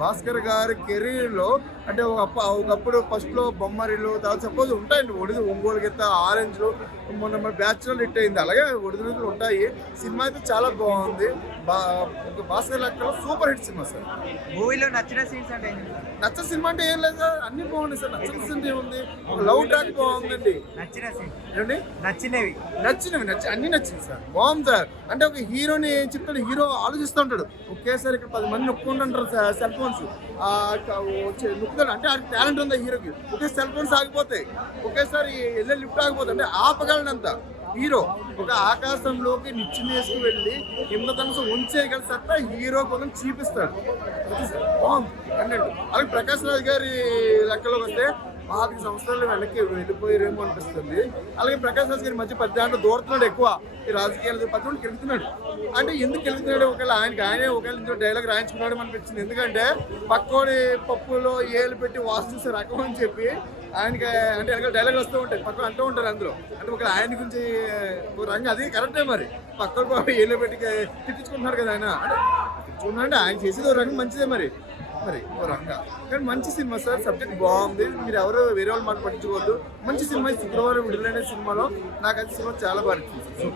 భాస్కర్ గారి కెరీర్లో అంటే ఒకప్పుడు ఫస్ట్లో బొమ్మరిలు తర్వాత సపోజ్ ఉంటాయండి ఒంగోలు గిత్త ఆరెంజ్లు మొన్న మన బ్యాచులర్ హిట్ అయింది. అలాగే ఒడిదుడుకులు ఉంటాయి. సినిమా అయితే చాలా బాగుంది. భాస్కర్ లెక్కలో సూపర్ హిట్ సినిమా సార్. మూవీలో నచ్చిన సీన్స్ అంటే నచ్చని సినిమా అంటే ఏం లేదు సార్, అన్ని బాగున్నాయి సార్. నచ్చిన సినిమా ఏముంది, ఒక లవ్ ట్రాక్ బాగుందండి. నచ్చిన సీన్ ఏమండి నచ్చినవి అన్ని నచ్చింది సార్. బాగుంది సార్. అంటే ఒక హీరోని ఏం చెప్తాడు, హీరో ఆలోచిస్తూ ఉంటాడు. ఒకేసారి ఇక్కడ 10 మంది నొక్కుంటుంటారు సెల్ ఫోన్స్ నొక్కుతాడు. అంటే ఆ టాలెంట్ ఉంది హీరోకి. ఒకే సెల్ ఫోన్స్ ఆగిపోతాయి, ఒకేసారి వెళ్ళే లిఫ్ట్ ఆగిపోతాయి. అంటే ఆపగలనంత హీరో ఒక ఆకాశంలోకి నిచ్చినేసుకు వెళ్ళి కింద తనసు ఉంచేయగల సత్తా హీరో కొంచెం చూపిస్తాడు. బాగుంది అన్నట్టు. అలాగే ప్రకాష్ రాజ్ గారి లెక్కలోకి వస్తే 5 సంవత్సరాలు వెనక్కి వెళ్ళిపోయారేమో అనిపిస్తుంది. అలాగే ప్రకాష్ రాజ్ గారి మధ్య 10 దాంట్లో దూరుతున్నాడు ఎక్కువ. ఈ రాజకీయాలు 10 కెలుగుతున్నాడు. అంటే ఎందుకు కెలుగుతున్నాడు, ఒకవేళ ఆయనే ఒకవేళ డైలాగ్ రాయించుకున్నాడు అనిపించింది. ఎందుకంటే పక్కోడి పప్పులో ఏలు పెట్టి వాసు చూసే రకం అని చెప్పి ఆయనకి అంటే వెనకాల డైలాగ్ వస్తూ ఉంటాయి, పక్కన అంటూ ఉంటారు అందులో. అంటే ఒక ఆయన గురించి రంగు అది కరెక్టే. మరి పక్కన పాప ఏలు పెట్టి తిట్టించుకుంటున్నారు కదా ఆయన. అంటే తిట్టించుకున్నాడంటే ఆయన చేసేది ఓ రంగు మంచిదే మరి ఓ రంగా. కానీ మంచి సినిమా సార్. సబ్జెక్ట్ బాగుంది. మీరు ఎవరు వేరే వాళ్ళు మాట పట్టించుకోవద్దు. మంచి సినిమా. శుక్రవారం విడుదలైన సినిమాలో నాకు అది సినిమా చాలా బాగా నచ్చింది.